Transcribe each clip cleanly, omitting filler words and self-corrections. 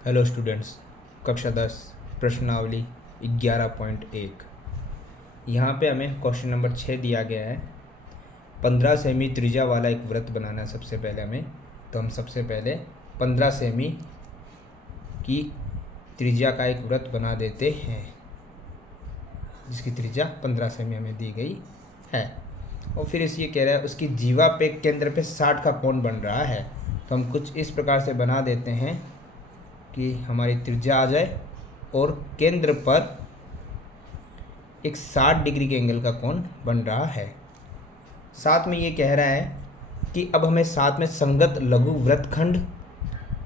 Hello students, कक्षा 10 प्रश्नावली 11.1। यहाँ पे हमें क्वेश्चन नंबर 6 दिया गया है। 15 सेमी त्रिज्या वाला एक वृत्त बनाना है। सबसे पहले हम सबसे पहले 15 सेमी की त्रिज्या का एक वृत्त बना देते हैं, जिसकी त्रिज्या 15 सेमी हमें दी गई है। और फिर इस ये कह रहा है उसकी जीवा पे केंद्र पे 60 का कोण बन रहा है। तो हम कुछ इस प्रकार से बना देते हैं कि हमारी त्रिज्या आ जाए और केंद्र पर एक 60 डिग्री के एंगल का कोण बन रहा है। साथ में ये कह रहा है कि अब हमें साथ में संगत लघु वृत्तखंड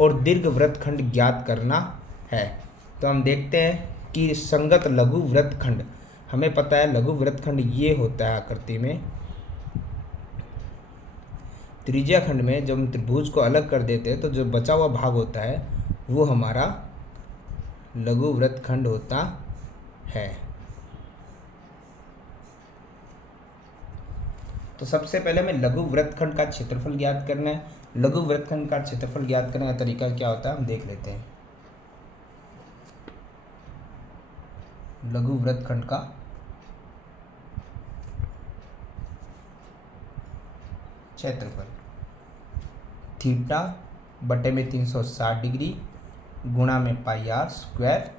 और दीर्घ वृत्तखंड ज्ञात करना है। तो हम देखते हैं कि संगत लघु वृत्तखंड, हमें पता है लघु वृत्तखंड ये होता है आकृति में। त्रिज्या खंड में जब हम त्रिभुज को अलग कर देते हैं तो जो बचा हुआ भाग होता है वो हमारा लघु वृत्तखंड होता है। तो सबसे पहले हमें लघु वृत्तखंड का क्षेत्रफल ज्ञात करना है। लघु वृत्तखंड का क्षेत्रफल ज्ञात करने का तरीका क्या होता है हम देख लेते हैं। लघु वृत्तखंड का क्षेत्रफल थीटा बटे में 360 डिग्री गुणा में पाई आर स्क्वायर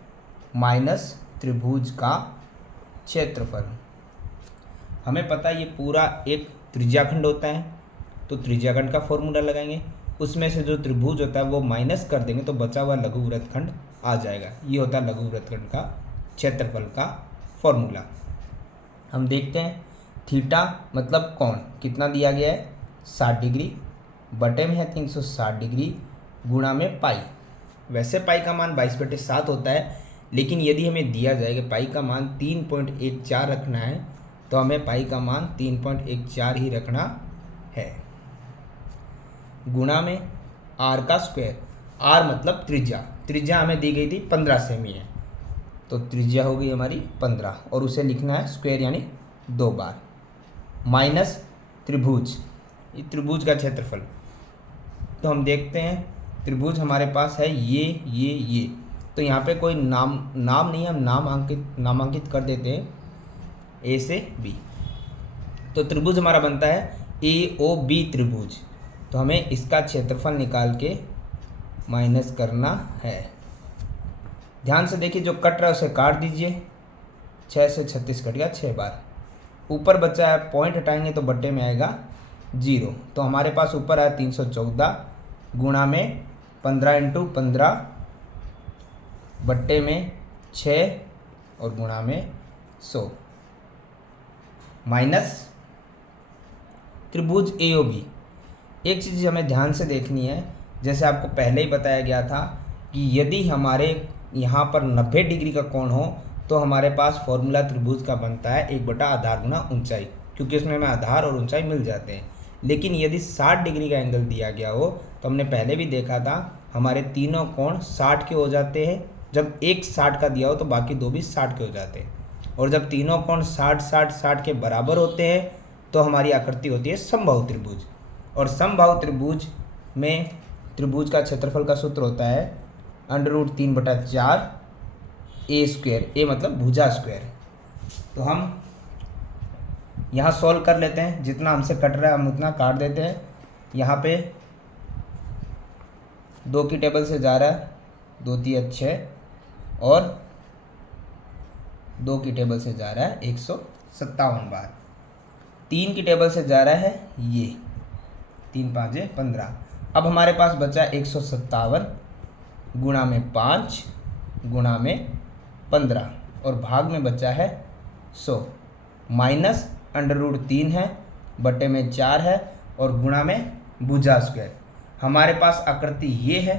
माइनस त्रिभुज का क्षेत्रफल। हमें पता है ये पूरा एक त्रिज्याखंड होता है, तो त्रिज्याखंड का फॉर्मूला लगाएंगे। उसमें से जो त्रिभुज होता है वो माइनस कर देंगे तो बचा हुआ लघु वृत्तखंड आ जाएगा। ये होता है लघु वृत्तखंड का क्षेत्रफल का फॉर्मूला। हम देखते हैं थीटा मतलब कोण कितना दिया गया है 60 डिग्री, बटे में है 360 डिग्री गुणा में पाई। वैसे पाई का मान 22/7 होता है, लेकिन यदि हमें दिया जाए कि पाई का मान 3.14 रखना है तो हमें पाई का मान 3.14 ही रखना है। गुणा में आर का स्क्वायर, आर मतलब त्रिज्या, त्रिज्या हमें दी गई थी 15 सेमी है, तो त्रिज्या हो गई हमारी 15 और उसे लिखना है स्क्वायर यानी 2 बार, माइनस त्रिभुज, ये त्रिभुज का क्षेत्रफल। तो हम देखते हैं त्रिभुज हमारे पास है ये, तो यहाँ पे कोई नाम नहीं, हम नामांकित कर देते हैं ए से बी। तो त्रिभुज हमारा बनता है ए ओ बी त्रिभुज। तो हमें इसका क्षेत्रफल निकाल के माइनस करना है। ध्यान से देखिए जो कट रहा है उसे काट दीजिए। 6 से 36 कट गया 6 बार। ऊपर बचा है पॉइंट हटाएंगे तो बट्टे में आएगा 0। तो हमारे पास ऊपर आया 314 गुणा में 15 × 15 बट्टे में 6 और गुणा में 100 माइनस त्रिभुज AOB। एक चीज़ हमें ध्यान से देखनी है, जैसे आपको पहले ही बताया गया था कि यदि हमारे यहाँ पर 90 डिग्री का कोण हो तो हमारे पास फॉर्मूला त्रिभुज का बनता है 1 बटा आधार गुना ऊंचाई, क्योंकि उसमें हमें आधार और ऊंचाई मिल जाते हैं। लेकिन यदि 60 डिग्री का एंगल दिया गया हो तो हमने पहले भी देखा था हमारे तीनों कोण 60 के हो जाते हैं। जब एक 60 का दिया हो तो बाकी दो भी 60 के हो जाते हैं, और जब तीनों कोण 60 के बराबर होते हैं तो हमारी आकृति होती है समबाहु त्रिभुज। और समबाहु त्रिभुज में त्रिभुज का क्षेत्रफल का सूत्र होता है √3/4 ए स्क्वायर, ए मतलब भुजा स्क्वायर। तो हम यहाँ सॉल्व कर लेते हैं, जितना हमसे कट रहा है हम उतना काट देते हैं। यहाँ पे 2 की टेबल से जा रहा है 2 × 6 और 2 की टेबल से जा रहा है 157 बार। 3 की टेबल से जा रहा है ये 3 × 5 = 15। अब हमारे पास बचा 157 गुणा में 5 गुणा में 15 और भाग में बचा है 100 माइनस √3 है बटे में 4 है और गुणा में भुजा स्क्वायर। हमारे पास आकृति ये है,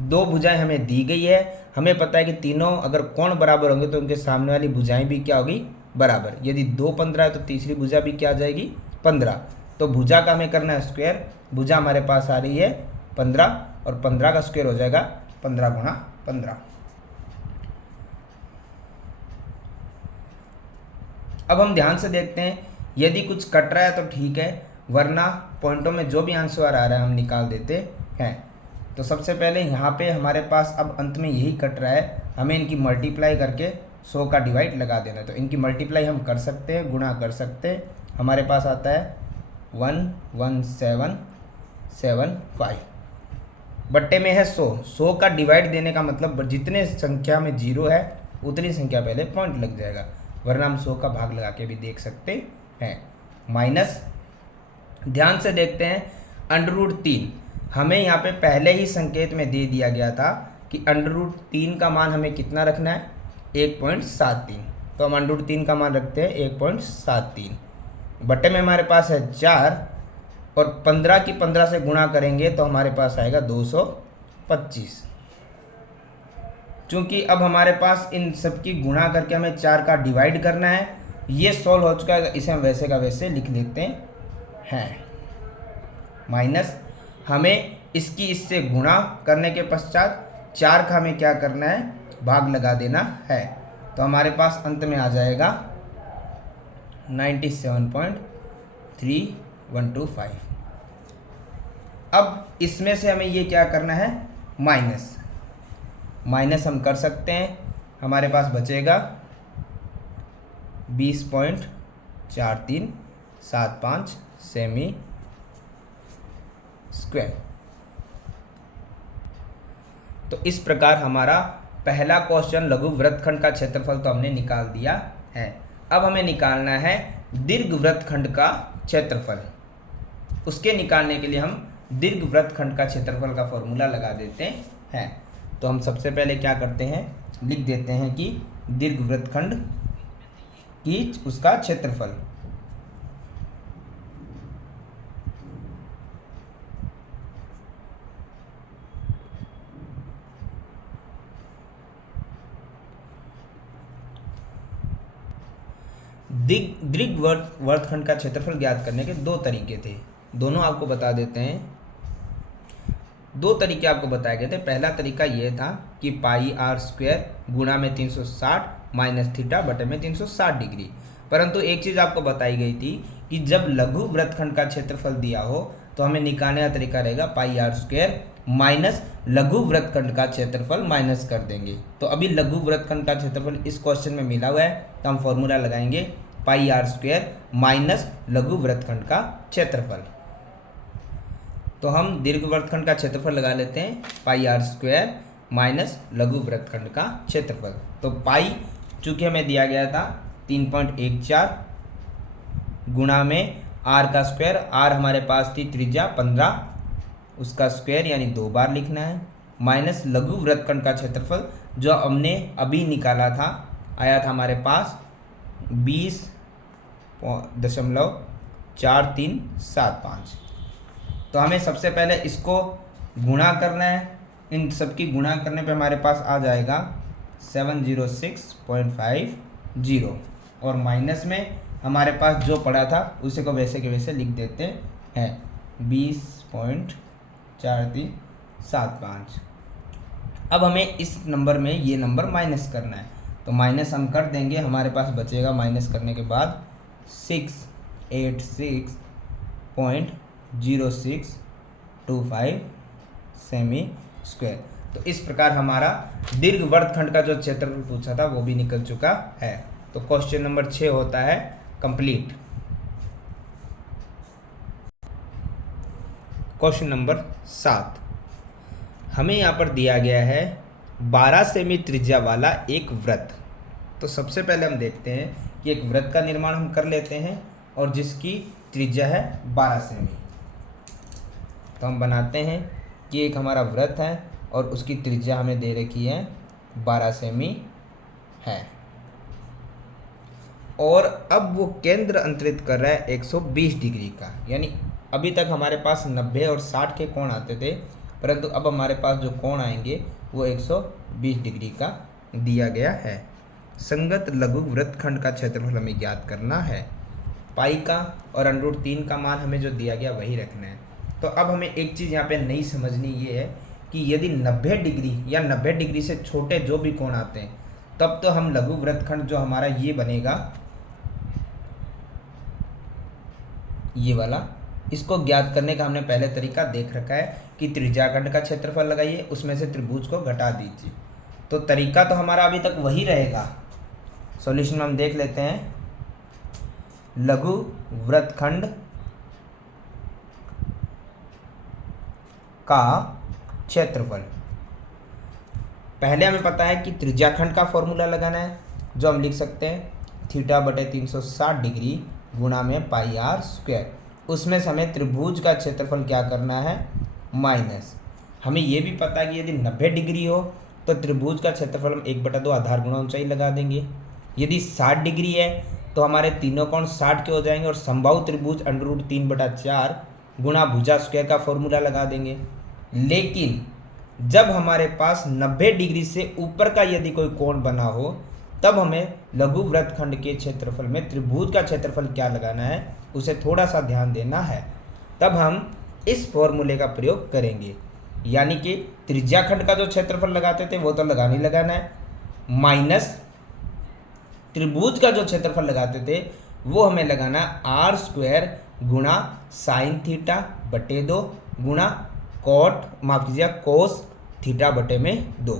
2 भुजाएं हमें दी गई है। हमें पता है कि तीनों अगर कोण बराबर होंगे तो उनके सामने वाली भुजाएं भी क्या होगी बराबर। यदि 2 15 है तो तीसरी भुजा भी क्या आ जाएगी 15। तो भुजा का हमें करना है स्क्वायर। भुजा हमारे पास आ रही है 15 और 15 का स्क्वायर हो जाएगा 15 × 15। अब हम ध्यान से देखते हैं, यदि कुछ कट रहा है तो ठीक है, वरना पॉइंटों में जो भी आंसर आ रहा है हम निकाल देते हैं। तो सबसे पहले यहाँ पे हमारे पास अब अंत में यही कट रहा है, हमें इनकी मल्टीप्लाई करके 100 का डिवाइड लगा देना है। तो इनकी मल्टीप्लाई हम कर सकते हैं, गुणा कर सकते हैं। हमारे पास आता है 11775, बट्टे में है 100। 100 का डिवाइड देने का मतलब जितने संख्या में जीरो है उतनी संख्या पहले पॉइंट लग जाएगा, वरना हम 100 का भाग लगा के भी देख सकते हैं। माइनस, ध्यान से देखते हैं, √3 हमें यहाँ पे पहले ही संकेत में दे दिया गया था कि √3 का मान हमें कितना रखना है, 1.73। तो हम √3 का मान रखते हैं 1.73, बटे में हमारे पास है 4 और 15 की 15 से गुणा करेंगे तो हमारे पास आएगा 225। चूँकि अब हमारे पास इन सब की गुणा करके हमें 4 का डिवाइड करना है, ये सॉल्व हो चुका है, इसे हम वैसे का वैसे लिख लेते हैं। माइनस, हमें इसकी इससे गुणा करने के पश्चात 4 का हमें क्या करना है, भाग लगा देना है। तो हमारे पास अंत में आ जाएगा 97.3125। अब इसमें से हमें ये क्या करना है, माइनस। माइनस हम कर सकते हैं, हमारे पास बचेगा 20.4375 सेमी स्क्वायर। तो इस प्रकार हमारा पहला क्वेश्चन लघु वृत्तखंड का क्षेत्रफल तो हमने निकाल दिया है। अब हमें निकालना है दीर्घ वृत्तखंड का क्षेत्रफल। उसके निकालने के लिए हम दीर्घ वृत्तखंड का क्षेत्रफल का फॉर्मूला लगा देते हैं। तो हम सबसे पहले क्या करते हैं, लिख देते हैं कि दीर्घ वृत्तखंड की उसका क्षेत्रफल। दीर्घ वृत्तखंड का क्षेत्रफल ज्ञात करने के दो तरीके थे, दोनों आपको बता देते हैं। दो तरीके आपको बताए गए थे। पहला तरीका ये था कि πr² गुणा में 360 माइनस थीटा बटे में 360 डिग्री। परंतु एक चीज़ आपको बताई गई थी कि जब लघु वृत्तखंड का क्षेत्रफल दिया हो तो हमें निकालने का तरीका रहेगा πr² माइनस लघु वृत्तखंड का क्षेत्रफल माइनस कर देंगे। तो अभी लघु वृत्तखंड का क्षेत्रफल इस क्वेश्चन में मिला हुआ है, तो हम फॉर्मूला लगाएंगे πr² माइनस लघु वृत्तखंड का क्षेत्रफल। तो हम दीर्घ वृत्तखंड का क्षेत्रफल लगा लेते हैं πr² माइनस लघु वृत्तखंड का क्षेत्रफल। तो पाई चूँकि हमें दिया गया था 3.14 गुणा में r का स्क्वायर, r हमारे पास थी त्रिज्या 15, उसका स्क्वायर यानी 2 बार लिखना है, माइनस लघु वृत्तखंड का क्षेत्रफल जो हमने अभी निकाला था, आया था हमारे पास 20.4375। तो हमें सबसे पहले इसको गुणा करना है, इन सब की गुणा करने पे हमारे पास आ जाएगा 706.50 और माइनस में हमारे पास जो पड़ा था उसे को वैसे के वैसे लिख देते हैं 20.4375। अब हमें इस नंबर में ये नंबर माइनस करना है, तो माइनस हम कर देंगे, हमारे पास बचेगा माइनस करने के बाद 686.0625 सेमी स्क्वायर। तो इस प्रकार हमारा दीर्घ वृत्तखंड का जो क्षेत्रफल पूछा था वो भी निकल चुका है। तो क्वेश्चन नंबर 6 होता है कंप्लीट। क्वेश्चन नंबर 7, हमें यहाँ पर दिया गया है 12 सेमी त्रिज्या वाला एक वृत्त। तो सबसे पहले हम देखते हैं कि एक वृत्त का निर्माण हम कर लेते हैं और जिसकी त्रिज्या है 12 सेमी। तो हम बनाते हैं कि एक हमारा वृत्त है और उसकी त्रिज्या हमें दे रखी है 12 सेमी है, और अब वो केंद्र अंतरित कर रहा है 120 डिग्री का। यानी अभी तक हमारे पास 90 और 60 के कोण आते थे, परंतु अब हमारे पास जो कोण आएंगे वो 120 डिग्री का दिया गया है। संगत लघु वृत्तखंड का क्षेत्रफल हमें ज्ञात करना है। पाई का और √3 का मान हमें जो दिया गया वही रखना है। तो अब हमें एक चीज़ यहाँ पे नहीं समझनी ये है कि यदि 90 डिग्री या 90 डिग्री से छोटे जो भी कोण आते हैं तब तो हम लघु वृत्तखंड जो हमारा ये बनेगा, ये वाला इसको ज्ञात करने का हमने पहले तरीका देख रखा है कि त्रिज्याखंड का क्षेत्रफल लगाइए, उसमें से त्रिभुज को घटा दीजिए। तो तरीका तो हमारा अभी तक वही रहेगा। सॉल्यूशन हम देख लेते हैं। लघु वृत्तखंड का क्षेत्रफल, पहले हमें पता है कि त्रिज्याखंड का फॉर्मूला लगाना है, जो हम लिख सकते हैं θ/360 डिग्री गुणा में पाई आर स्क्वायर। उसमें से हमें त्रिभुज का क्षेत्रफल क्या करना है, माइनस। हमें ये भी पता है कि यदि 90 डिग्री हो तो त्रिभुज का क्षेत्रफल हम 1/2 आधार गुणा ऊंचाई लगा देंगे। यदि 60 डिग्री है तो हमारे तीनों कोण 60 के हो जाएंगे और समबाहु त्रिभुज √3/4 गुणा भुजा स्क्वायर का फॉर्मूला लगा देंगे। लेकिन जब हमारे पास 90 डिग्री से ऊपर का यदि कोई कोण बना हो तब हमें लघु वृत्तखंड के क्षेत्रफल में त्रिभुज का क्षेत्रफल क्या लगाना है, उसे थोड़ा सा ध्यान देना है। तब हम इस फॉर्मूले का प्रयोग करेंगे, यानी कि त्रिज्याखंड का जो क्षेत्रफल लगाते थे वो तो लगाना ही लगाना है, माइनस त्रिभुज का जो क्षेत्रफल लगाते थे वो हमें लगाना आर स्क्वायर गुणा साइन थीटा बटे 2 गुणा कोस थीटा बटे में 2।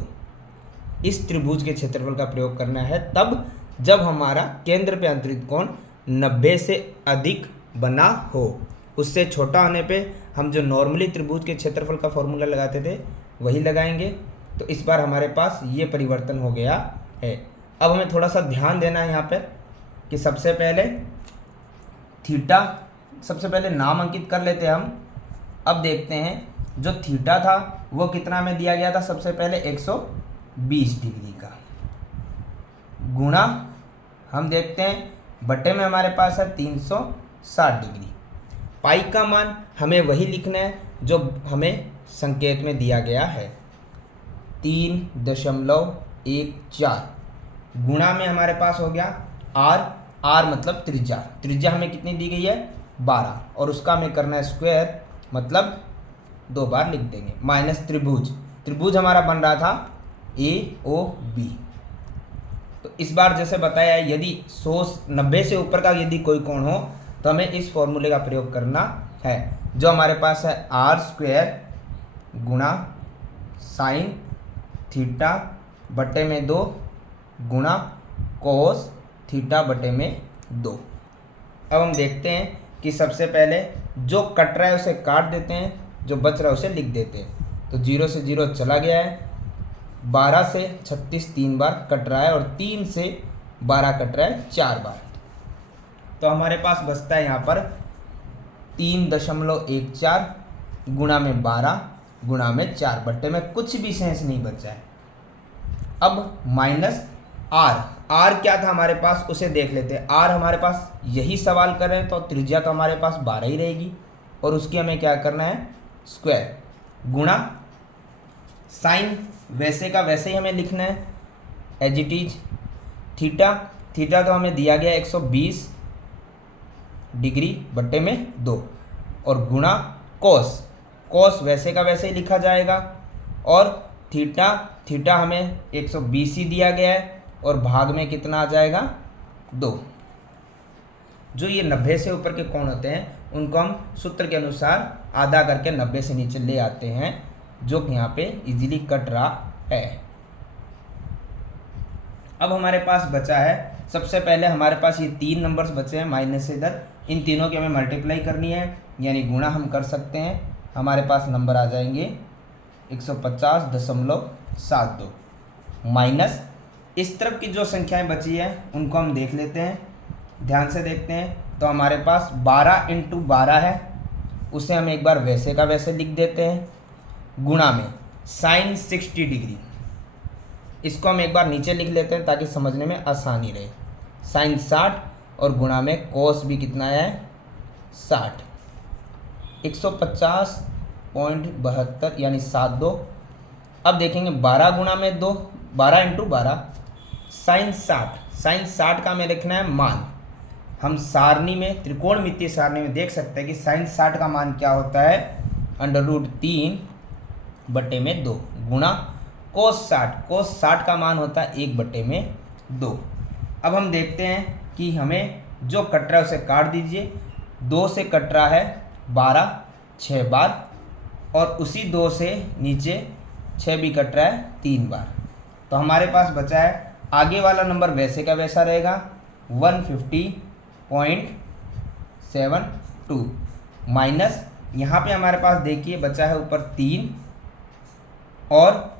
इस त्रिभुज के क्षेत्रफल का प्रयोग करना है तब जब हमारा केंद्र पे अंतरित कोण 90 से अधिक बना हो। उससे छोटा होने पे हम जो नॉर्मली त्रिभुज के क्षेत्रफल का फॉर्मूला लगाते थे वही लगाएंगे। तो इस बार हमारे पास ये परिवर्तन हो गया है। अब हमें थोड़ा सा ध्यान देना है यहाँ पर कि सबसे पहले नाम अंकित कर लेते हैं हम। अब देखते हैं जो थीटा था वो कितना में दिया गया था, सबसे पहले 120 डिग्री का, गुणा हम देखते हैं बटे में हमारे पास है 360 डिग्री। पाई का मान हमें वही लिखना है जो हमें संकेत में दिया गया है 3.14, गुणा में हमारे पास हो गया आर मतलब त्रिज्या हमें कितनी दी गई है 12, और उसका हमें करना है स्क्वायर, मतलब 2 बार लिख देंगे, माइनस त्रिभुज हमारा बन रहा था AOB। तो इस बार जैसे बताया है यदि 90 से ऊपर का यदि कोई कोण हो तो हमें इस फॉर्मूले का प्रयोग करना है, जो हमारे पास है आर स्क्वायर गुणा साइन थीटा बटे में 2 गुणा कोस थीटा बटे में 2। अब हम देखते हैं कि सबसे पहले जो कट रहा है उसे काट देते हैं, जो बच रहा है उसे लिख देते हैं। तो 0 से 0 चला गया है, 12 से 36 3 बार कट रहा है और 3 से 12 कट रहा है 4 बार। तो हमारे पास बचता है यहाँ पर 3.14 गुणा में 12 गुणा में 4 बट्टे में कुछ भी शेष नहीं बचा है। अब माइनस आर क्या था हमारे पास उसे देख लेते हैं। आर हमारे पास यही सवाल कर रहे हैं तो त्रिज्या तो हमारे पास 12 ही रहेगी और उसकी हमें क्या करना है स्क्वायर, गुणा साइन वैसे का वैसे ही हमें लिखना है एज इट इज। थीटा तो हमें दिया गया 120 डिग्री बट्टे में 2 और गुणा कोस वैसे का वैसे ही लिखा जाएगा, और थीटा हमें 120 ही दिया गया है और भाग में कितना आ जाएगा 2। जो ये 90 से ऊपर के कोण होते हैं उनको हम सूत्र के अनुसार आधा करके 90 से नीचे ले आते हैं, जो कि यहाँ पे इजीली कट रहा है। अब हमारे पास बचा है, सबसे पहले हमारे पास ये 3 नंबर्स बचे हैं माइनस से इधर, इन तीनों की हमें मल्टीप्लाई करनी है, यानी गुणा हम कर सकते हैं। हमारे पास नंबर आ जाएंगे 150.72 माइनस इस तरफ की जो संख्याएं बची हैं उनको हम देख लेते हैं, ध्यान से देखते हैं। तो हमारे पास 12 × 12 है, उसे हम एक बार वैसे का वैसे लिख देते हैं, गुणा में साइन 60 डिग्री, इसको हम एक बार नीचे लिख लेते हैं ताकि समझने में आसानी रहे, साइन 60 और गुणा में कोस भी कितना है 60, 150.72 यानी 72। अब देखेंगे 12 गुणा में 2, 12 × 12 साइन 60 का हमें लिखना है मान। हम सारणी में त्रिकोणमितीय सारणी में देख सकते हैं कि साइन 60 का मान क्या होता है √3/2 गुणा कोस 60 का मान होता है 1/2। अब हम देखते हैं कि हमें जो कट रहा है उसे काट दीजिए, 2 से कट रहा है 12 6 बार, और उसी 2 से नीचे 6 भी कट रहा है 3 बार। तो हमारे पास बचा है, आगे वाला नंबर वैसे का वैसा रहेगा 150.72 माइनस यहाँ पे हमारे पास देखिए बचा है ऊपर 3 और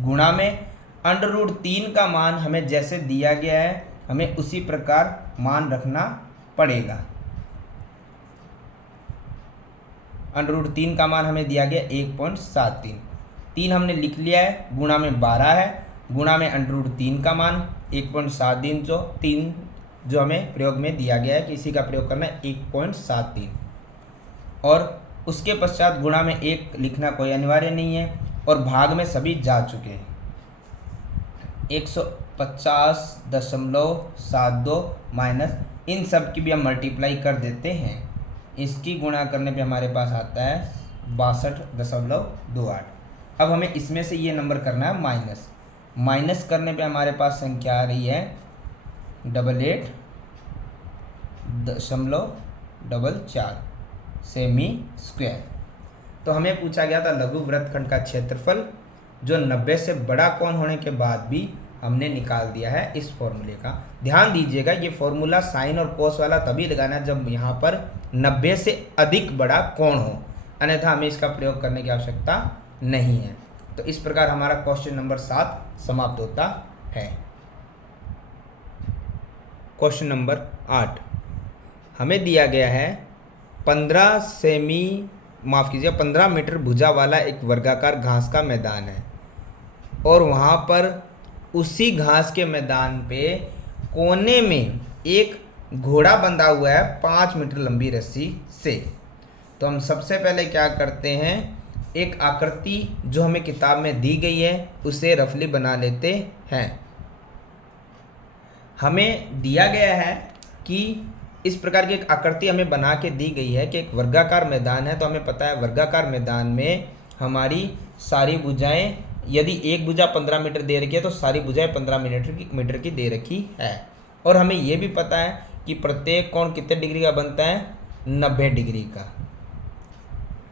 गुणा में √3 का मान हमें जैसे दिया गया है हमें उसी प्रकार मान रखना पड़ेगा। √3 का मान हमें दिया गया 1.73, 3 हमने लिख लिया है, गुणा में 12 है, गुणा में √3 का मान 1.73 जो हमें प्रयोग में दिया गया है कि इसी का प्रयोग करना है 1.73, और उसके पश्चात गुणा में 1 लिखना कोई अनिवार्य नहीं है, और भाग में सभी जा चुके हैं। 150.72 माइनस इन सब की भी हम मल्टीप्लाई कर देते हैं, इसकी गुणा करने पे हमारे पास आता है 62.28। अब हमें इसमें से ये नंबर करना है माइनस करने पे हमारे पास संख्या आ रही है 88.44 सेमी स्क्वायर। तो हमें पूछा गया था लघु वृत्तखंड का क्षेत्रफल, जो 90 से बड़ा कोण होने के बाद भी हमने निकाल दिया है इस फॉर्मूले का। ध्यान दीजिएगा ये फॉर्मूला साइन और कोस वाला तभी लगाना है जब यहाँ पर 90 से अधिक बड़ा कोण हो, अन्यथा हमें इसका प्रयोग करने की आवश्यकता नहीं है। तो इस प्रकार हमारा क्वेश्चन नंबर 7 समाप्त होता है। क्वेश्चन नंबर 8 हमें दिया गया है 15 मीटर भुजा वाला एक वर्गाकार घास का मैदान है, और वहाँ पर उसी घास के मैदान पे कोने में एक घोड़ा बंधा हुआ है 5 मीटर लंबी रस्सी से। तो हम सबसे पहले क्या करते हैं, एक आकृति जो हमें किताब में दी गई है उसे रफली बना लेते हैं। हमें दिया गया है कि इस प्रकार की एक आकृति हमें बना के दी गई है कि एक वर्गाकार मैदान है। तो हमें पता है वर्गाकार मैदान में हमारी सारी भुजाएं, यदि एक भुजा 15 मीटर दे रखी है तो सारी भुजाएं 15 मीटर की दे रखी है। और हमें यह भी पता है कि प्रत्येक कोण कितने डिग्री का बनता है, 90 डिग्री का।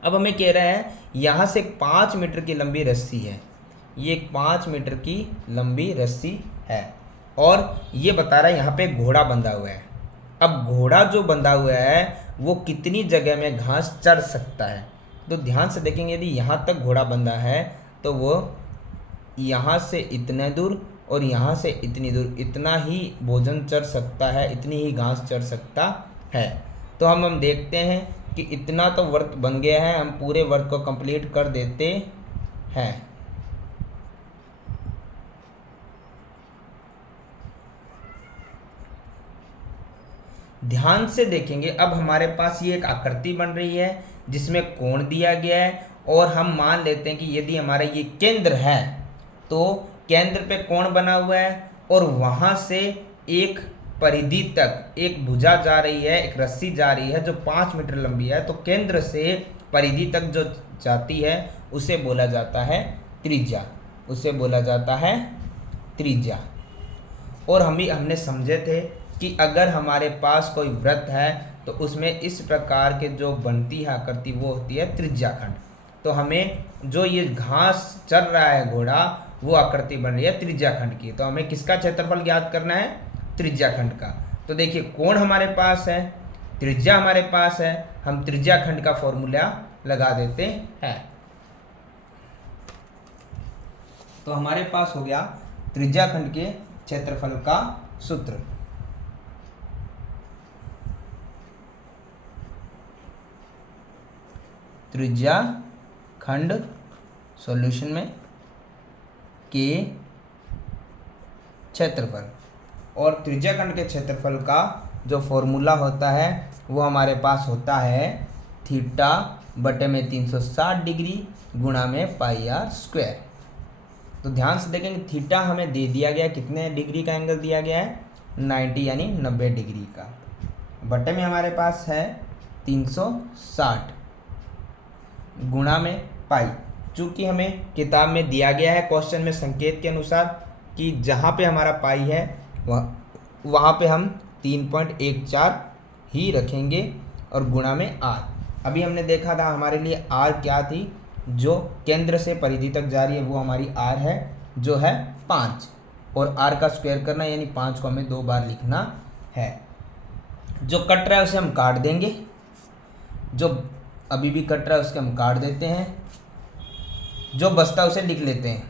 अब हमें कह रहा है यहाँ से 5 मीटर की लंबी रस्सी है, ये 5 मीटर की लंबी रस्सी है, और ये बता रहा है यहाँ पे घोड़ा बंधा हुआ है। अब घोड़ा जो बंधा हुआ है वो कितनी जगह में घास चर सकता है, तो ध्यान से देखेंगे यदि यहाँ तक घोड़ा बंधा है तो वो यहाँ से इतने दूर और यहाँ से इतनी दूर इतना ही भोजन चर सकता है, इतनी ही घास चर सकता है। तो हम देखते हैं कि इतना तो वर्त बन गया है, हम पूरे वर्क को कंप्लीट कर देते हैं। ध्यान से देखेंगे अब हमारे पास ये एक आकृति बन रही है जिसमें कोण दिया गया है, और हम मान लेते हैं कि यदि हमारा ये केंद्र है तो केंद्र पे कोण बना हुआ है, और वहाँ से एक परिधि तक एक भुजा जा रही है, एक रस्सी जा रही है जो 5 मीटर लंबी है। तो केंद्र से परिधि तक जो जाती है उसे बोला जाता है त्रिज्या, उसे बोला जाता है त्रिज्या। और हमने समझे थे कि अगर हमारे पास कोई वृत्त है तो उसमें इस प्रकार के जो बनती है आकृति वो होती है त्रिज्याखंड। तो हमें जो ये घास चल रहा है घोड़ा वो आकृति बन रही है त्रिज्याखंड की। तो हमें किसका क्षेत्रफल ज्ञात करना है, त्रिज्याखंड का। तो देखिए कोण हमारे पास है, त्रिज्या हमारे पास है, हम त्रिज्याखंड का फॉर्मूला लगा देते हैं। तो हमारे पास हो गया त्रिज्याखंड के क्षेत्रफल का सूत्र। त्रिज्याखंड सॉल्यूशन में के क्षेत्रफल, और त्रिज्याखंड के क्षेत्रफल का जो फॉर्मूला होता है वो हमारे पास होता है थीटा बटे में 360 डिग्री गुणा में पाई आर स्क्वायर। तो ध्यान से देखेंगे थीटा हमें दे दिया गया, कितने डिग्री का एंगल दिया गया है, 90 यानी 90 डिग्री का, बटे में हमारे पास है 360 गुणा में पाई। चूँकि हमें किताब में दिया गया है क्वेश्चन में संकेत के अनुसार कि जहाँ पे हमारा पाई है वहाँ पे हम 3.14 ही रखेंगे, और गुणा में आर। अभी हमने देखा था हमारे लिए आर क्या थी, जो केंद्र से परिधि तक जा रही है वो हमारी आर है, जो है 5, और आर का स्क्वायर करना यानी 5 को हमें 2 बार लिखना है। जो कट रहा है उसे हम काट देंगे, जो अभी भी कट रहा है उसके हम काट देते हैं, जो बचता है उसे लिख लेते हैं।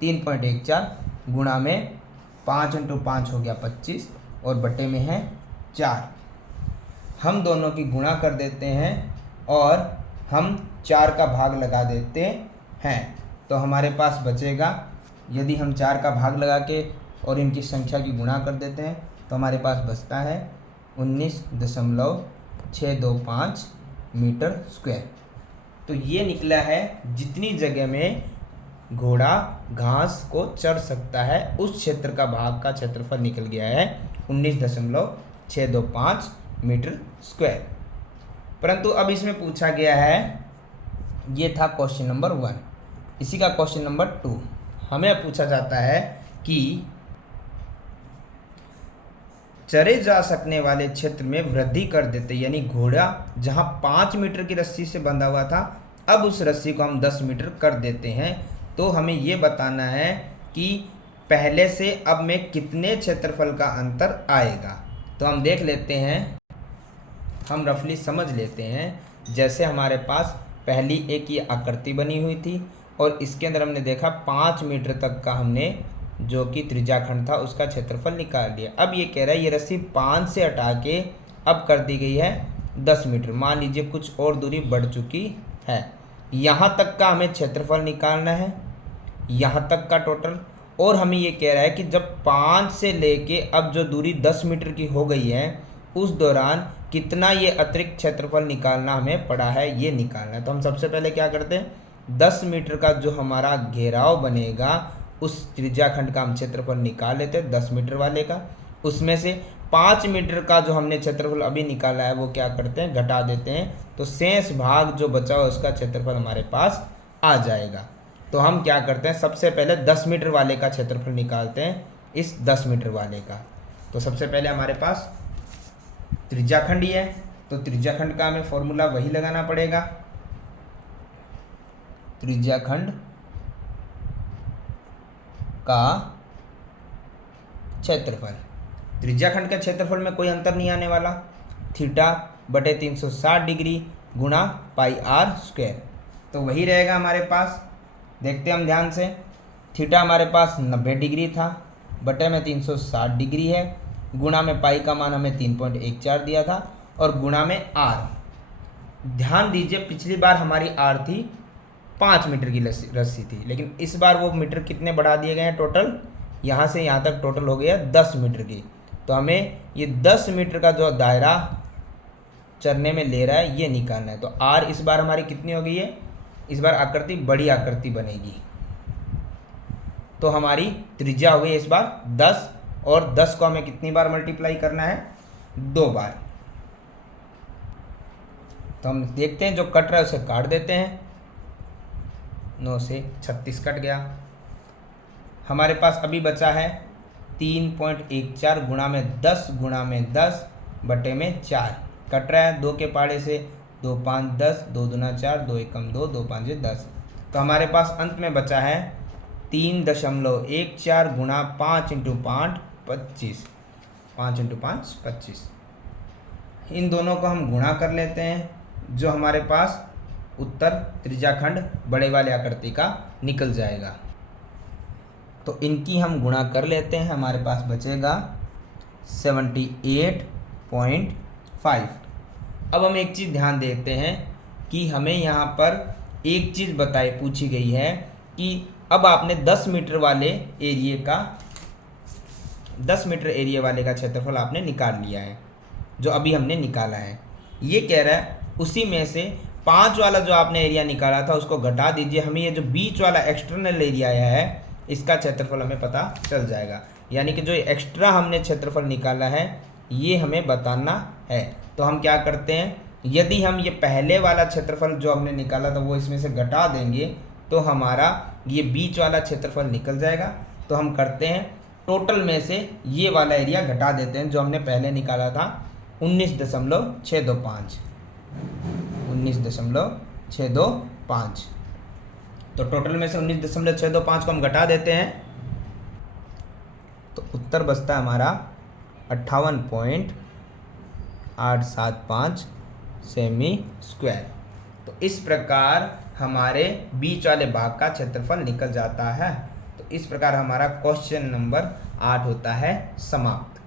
3.14 गुणा में 5 × 5 हो गया 25 और बटे में है 4। हम दोनों की गुणा कर देते हैं और हम 4 का भाग लगा देते हैं, तो हमारे पास बचेगा, यदि हम 4 का भाग लगा के और इनकी संख्या की गुणा कर देते हैं तो हमारे पास बचता है 19.625 मीटर स्क्वायर। तो ये निकला है जितनी जगह में घोड़ा घास को चढ़ सकता है उस क्षेत्र का भाग का क्षेत्रफल निकल गया है 19.625 मीटर स्क्वायर। परंतु अब इसमें पूछा गया है, ये था क्वेश्चन नंबर 1। इसी का क्वेश्चन नंबर 2 हमें पूछा जाता है कि चरे जा सकने वाले क्षेत्र में वृद्धि कर देते, यानी घोड़ा जहां 5 मीटर की रस्सी से बंधा हुआ था अब उस रस्सी को हम 10 मीटर कर देते हैं। तो हमें ये बताना है कि पहले से अब में कितने क्षेत्रफल का अंतर आएगा। तो हम देख लेते हैं, हम रफली समझ लेते हैं। जैसे हमारे पास पहली एक ये आकृति बनी हुई थी और इसके अंदर हमने देखा 5 मीटर तक का हमने जो कि त्रिज्याखंड था उसका क्षेत्रफल निकाल लिया। अब ये कह रहा है ये रस्सी 5 से हटा के अब कर दी गई है 10 मीटर। मान लीजिए कुछ और दूरी बढ़ चुकी है, यहाँ तक का हमें क्षेत्रफल निकालना है, यहाँ तक का टोटल। और हमें ये कह रहा है कि जब 5 से लेके अब जो दूरी 10 मीटर की हो गई है उस दौरान कितना ये अतिरिक्त क्षेत्रफल निकालना हमें पड़ा है, ये निकालना है। तो हम सबसे पहले क्या करते हैं, 10 मीटर का जो हमारा घेराव बनेगा उस त्रिज्याखंड का हम क्षेत्रफल निकाल लेते हैं 10 मीटर वाले का। उसमें से 5 मीटर का जो हमने क्षेत्रफल अभी निकाला है वो क्या करते हैं, घटा देते हैं। तो शेष भाग जो बचा हुआ उसका क्षेत्रफल हमारे पास आ जाएगा। तो हम क्या करते हैं, सबसे पहले 10 मीटर वाले का क्षेत्रफल निकालते हैं इस 10 मीटर वाले का। तो सबसे पहले हमारे पास त्रिज्याखंड ही है, तो त्रिज्याखंड का हमें फॉर्मूला वही लगाना पड़ेगा, त्रिज्याखंड का क्षेत्रफल। त्रिज्याखंड के क्षेत्रफल में कोई अंतर नहीं आने वाला, θ/360 डिग्री गुणा पाई आर स्क्वायर। तो वही रहेगा हमारे पास। देखते हैं हम ध्यान से, थीटा हमारे पास 90 डिग्री था, बटे में 360 डिग्री है, गुणा में पाई का मान हमें 3.14 दिया था और गुणा में आर। ध्यान दीजिए पिछली बार हमारी आर थी 5 मीटर की रस्सी थी, लेकिन इस बार वो मीटर कितने बढ़ा दिए गए हैं, टोटल यहाँ से यहाँ तक टोटल हो गया 10 मीटर की। तो हमें ये 10 मीटर का जो दायरा चरने में ले रहा है ये निकालना है। तो आर इस बार हमारी कितनी हो गई है, इस बार आकृति बड़ी आकृति बनेगी। तो हमारी त्रिज्या हो गई इस बार 10 और 10 को हमें कितनी बार मल्टीप्लाई करना है, 2 बार। तो हम देखते हैं जो कट रहा है उसे काट देते हैं, 9 से 36 कट गया। हमारे पास अभी बचा है 3.14 गुणा में 10 गुणा में 10 बटे में 4। कट रहा है 2 के पाड़े से, 2 5 10, 2 दूना 4, 2 एकम 2, 2 5 10। तो हमारे पास अंत में बचा है 3.14 गुणा 5 × 5 25, 5 × 5 25। इन दोनों को हम गुणा कर लेते हैं, जो हमारे पास उत्तर त्रिज्याखंड बड़े वाले आकृति का निकल जाएगा। तो इनकी हम गुणा कर लेते हैं, हमारे पास बचेगा 78.5। अब हम एक चीज़ ध्यान देते हैं कि हमें यहाँ पर एक चीज़ पूछी गई है कि अब आपने 10 मीटर वाले एरिया का 10 मीटर एरिया वाले का क्षेत्रफल आपने निकाल लिया है, जो अभी हमने निकाला है। ये कह रहा है उसी में से 5 वाला जो आपने एरिया निकाला था उसको घटा दीजिए, हमें ये जो बीच वाला एक्सटर्नल एरिया आया है इसका क्षेत्रफल हमें पता चल जाएगा। यानी कि जो एक्स्ट्रा हमने क्षेत्रफल निकाला है ये हमें बताना है। तो हम क्या करते हैं, यदि हम ये पहले वाला क्षेत्रफल जो हमने निकाला था वो इसमें से घटा देंगे तो हमारा ये बीच वाला क्षेत्रफल निकल जाएगा। तो हम करते हैं टोटल में से ये वाला एरिया घटा देते हैं जो हमने पहले निकाला था 19.625 19.625। तो टोटल में से 19.625 को हम घटा देते हैं तो उत्तर बचता है हमारा 58.875 सेमी स्क्वायर। तो इस प्रकार हमारे बीच वाले भाग का क्षेत्रफल निकल जाता है। तो इस प्रकार हमारा क्वेश्चन नंबर 8 होता है समाप्त।